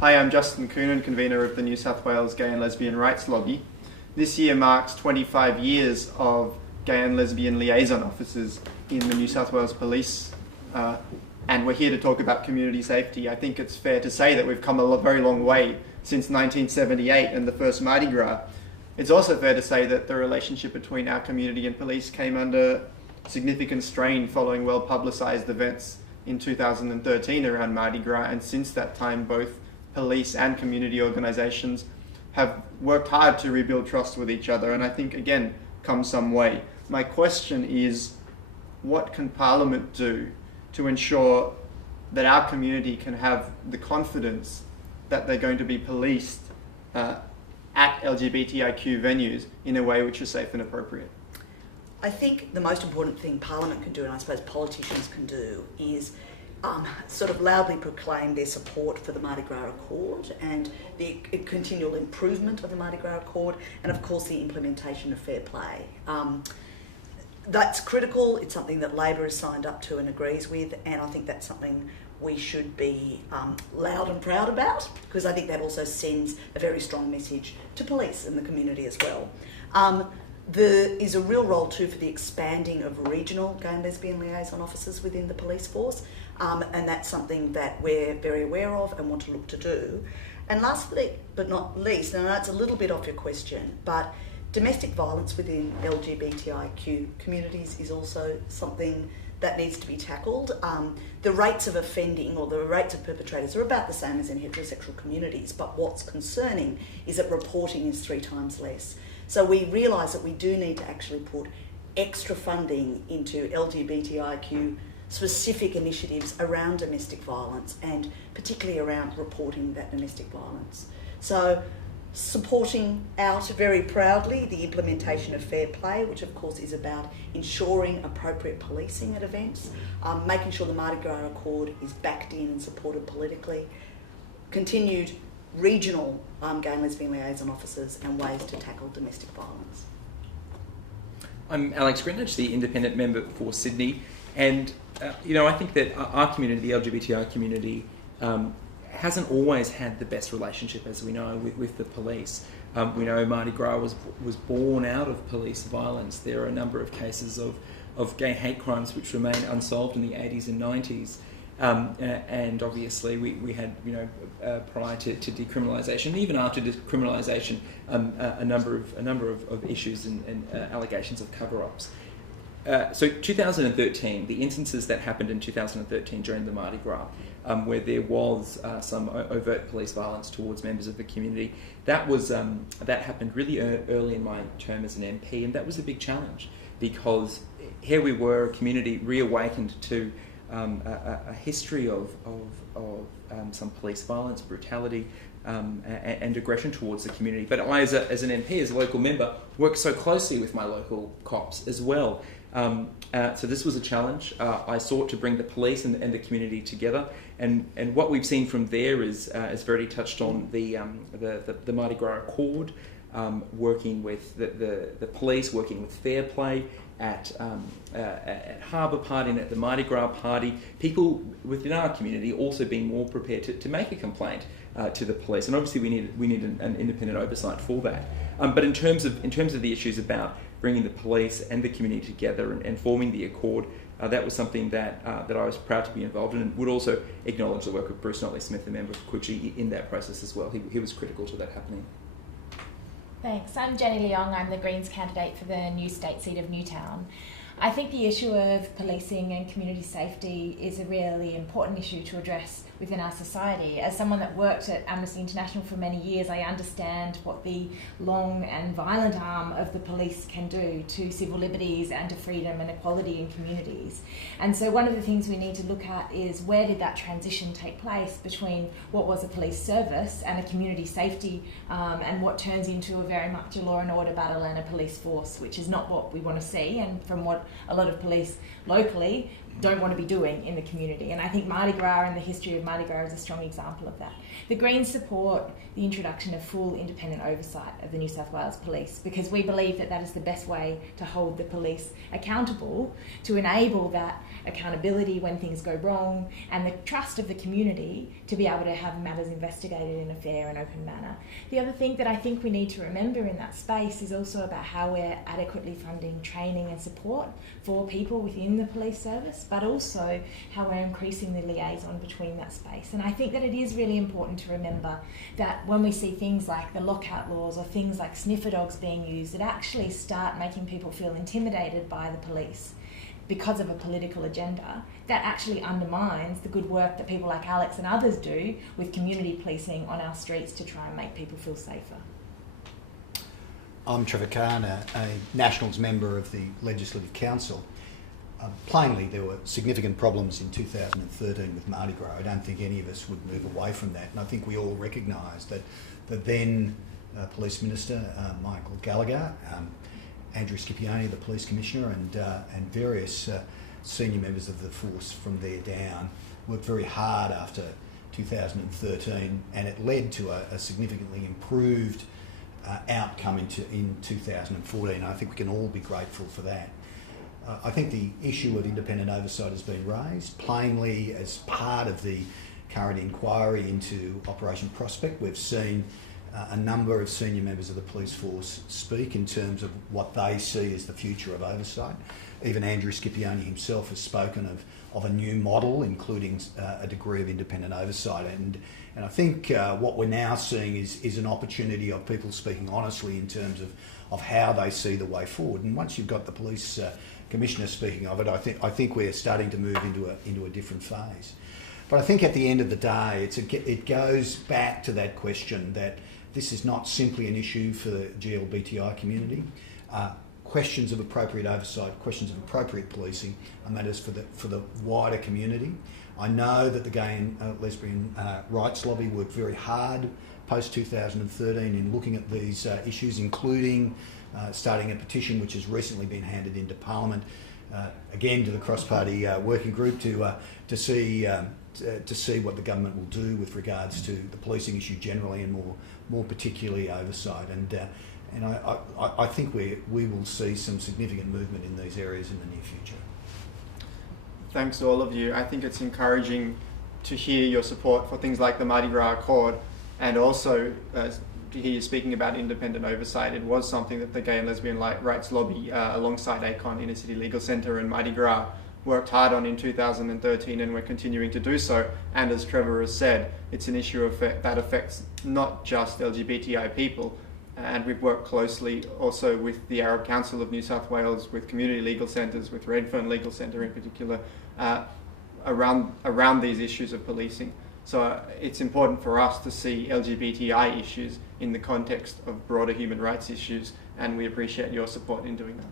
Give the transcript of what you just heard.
Hi, I'm Justin Coonan, convener of the New South Wales Gay and Lesbian Rights Lobby. This year marks 25 years of gay and lesbian liaison officers in the New South Wales Police, and we're here to talk about community safety. I think it's fair to say that we've come a very long way since 1978 and the first Mardi Gras. It's also fair to say that the relationship between our community and police came under significant strain following well-publicised events in 2013 around Mardi Gras, and since that time both police and community organisations have worked hard to rebuild trust with each other, and I think again come some way. My question is, what can Parliament do to ensure that our community can have the confidence that they're going to be policed at LGBTIQ venues in a way which is safe and appropriate? I think the most important thing Parliament can do, and I suppose politicians can do, is sort of loudly proclaim their support for the Mardi Gras Accord and the continual improvement of the Mardi Gras Accord, and of course the implementation of fair play. That's critical. It's something that Labor has signed up to and agrees with, and I think that's something we should be loud and proud about, because I think that also sends a very strong message to police and the community as well. There is a real role too for the expanding of regional gay and lesbian liaison officers within the police force, and that's something that we're very aware of and want to look to do. And lastly but not least, and I know it's a little bit off your question, but domestic violence within LGBTIQ communities is also something that needs to be tackled. The rates of offending or the rates of perpetrators are about the same as in heterosexual communities, but what's concerning is that reporting is 3 times less. So we realise that we do need to actually put extra funding into LGBTIQ specific initiatives around domestic violence, and particularly around reporting that domestic violence. So supporting out very proudly the implementation of fair play, which of course is about ensuring appropriate policing at events, making sure the Mardi Gras Accord is backed in and supported politically, continued regional gay and lesbian liaison officers, and ways to tackle domestic violence. I'm Alex Greenwich, the independent member for Sydney, and I think that our community, the LGBTI community, hasn't always had the best relationship, as we know, with the police. We know Mardi Gras was born out of police violence. There are a number of cases of gay hate crimes which remain unsolved in the 80s and 90s. And obviously we had, prior to decriminalisation, even after decriminalisation, a number of issues and allegations of cover-ups. So 2013, the instances that happened in 2013 during the Mardi Gras, where there was some overt police violence towards members of the community, that happened really early in my term as an MP, and that was a big challenge, because here we were, a community reawakened to a history of some police violence, brutality, and aggression towards the community. But I, as an MP, as a local member, work so closely with my local cops as well. So this was a challenge. I sought to bring the police and the community together, and what we've seen from there is, as Verity touched on, the Mardi Gras Accord, working with the police, working with fair play at Harbour Party and at the Mardi Gras Party. People within our community also being more prepared to make a complaint to the police, and obviously we need an independent oversight for that. But in terms of the issues about bringing the police and the community together and forming the Accord, that was something that I was proud to be involved in, and would also acknowledge the work of Bruce Notley-Smith, the member for Coogee, in that process as well. He was critical to that happening. Thanks. I'm Jenny Leong. I'm the Greens candidate for the new state seat of Newtown. I think the issue of policing and community safety is a really important issue to address within our society. As someone that worked at Amnesty International for many years, I understand what the long and violent arm of the police can do to civil liberties and to freedom and equality in communities. And so one of the things we need to look at is, where did that transition take place between what was a police service and a community safety, and what turns into a very much a law and order battle and a police force, which is not what we want to see, and from what a lot of police locally don't want to be doing in the community. And I think Mardi Gras and the history of Mardi Gras is a strong example of that. The Greens support the introduction of full independent oversight of the New South Wales Police, because we believe that that is the best way to hold the police accountable, to enable that accountability when things go wrong, and the trust of the community to be able to have matters investigated in a fair and open manner. The other thing that I think we need to remember in that space is also about how we're adequately funding training and support for people within the police service, but also how we're increasing the liaison between that space. And I think that it is really important to remember that when we see things like the lockout laws or things like sniffer dogs being used that actually start making people feel intimidated by the police because of a political agenda, that actually undermines the good work that people like Alex and others do with community policing on our streets to try and make people feel safer. I'm Trevor Khan, a Nationals member of the Legislative Council. Plainly, there were significant problems in 2013 with Mardi Gras. I don't think any of us would move away from that, and I think we all recognise that the then Police Minister, Michael Gallagher, Andrew Scipione, the Police Commissioner, and various senior members of the force from there down worked very hard after 2013, and it led to a significantly improved outcome in 2014. I think we can all be grateful for that. I think the issue of independent oversight has been raised. Plainly, as part of the current inquiry into Operation Prospect, we've seen a number of senior members of the police force speak in terms of what they see as the future of oversight. Even Andrew Scipione himself has spoken of a new model, including a degree of independent oversight. And I think what we're now seeing is an opportunity of people speaking honestly in terms of how they see the way forward. And once you've got the police commissioner speaking of it, I think we're starting to move into a different phase. But I think at the end of the day, it goes back to that question that this is not simply an issue for the GLBTI community. Questions of appropriate oversight, questions of appropriate policing are matters for the wider community. I know that the gay and lesbian rights lobby worked very hard post-2013 in looking at these issues, including starting a petition which has recently been handed into Parliament, again to the cross-party working group to see what the government will do with regards to the policing issue generally and more particularly oversight. And I think we will see some significant movement in these areas in the near future. Thanks to all of you. I think it's encouraging to hear your support for things like the Mardi Gras Accord, and also to hear you speaking about independent oversight. It was something that the Gay and Lesbian Rights Lobby, alongside ACON, Inner City Legal Centre and Mardi Gras, worked hard on in 2013, and we're continuing to do so. And as Trevor has said, it's an issue that affects not just LGBTI people, and we've worked closely also with the Arab Council of New South Wales, with community legal centres, with Redfern Legal Centre in particular, around these issues of policing. So it's important for us to see LGBTI issues in the context of broader human rights issues, and we appreciate your support in doing that.